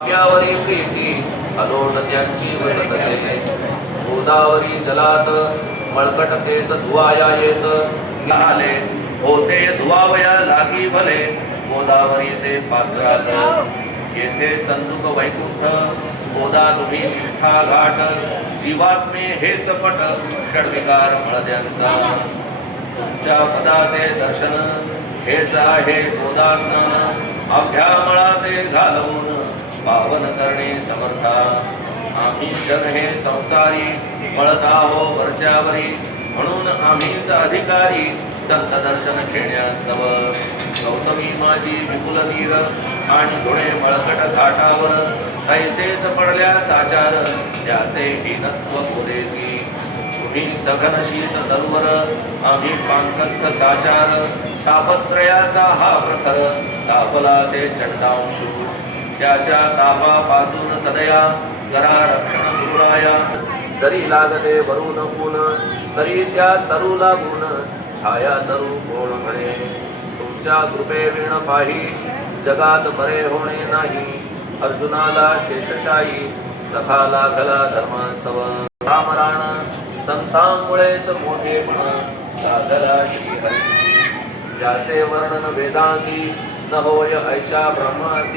यावरी प्रीती अलोट त्यांची वसतते गोदावरी जलात मळकटतेत धुवाया येत नाले होते धुवावया लागी भले गोदावरी ते पात्रात येथे संदुक वैकुंठ गोदा तुम्ही निष्ठा घाट जीवात्मे हे चपट षडविकार मळद्यांचा तुमच्या पदाचे दर्शन हेच आहे गोदास्नान अभ्यामळाते घालवून पावन करणे समर्था आम्ही जन हे संसारी मळत आहो वरच्यावरी म्हणून आम्हीच अधिकारी संत दर्शन घेण्यास्तव गौतमी माझी विपुल नीर आणि धुणे मळकट घाटावर ऐसेच पडल्या साचार त्याचे हीनत्व पुरेसी तुम्ही सघन शीत तरुवर आम्ही पांकस्थ साचार तापत्रयाचा हा प्रखर तापला ते चंडांशू त्याच्या तापापासून सदया करा रक्षण गुरुराया जरी लागते वरून गुण तरी त्या तरू लागून छाया तरू कोण म्हणे तुमच्या कृपे विण पाही जगात बरे होणे नाही अर्जुनाला शेषशाही सखा लागला धर्मास्तव रामराण संतांमुळेच मोठेपण लागला श्रीहरी ज्याचे वर्णन वेदांती न होय ऐशा ब्रह्मासी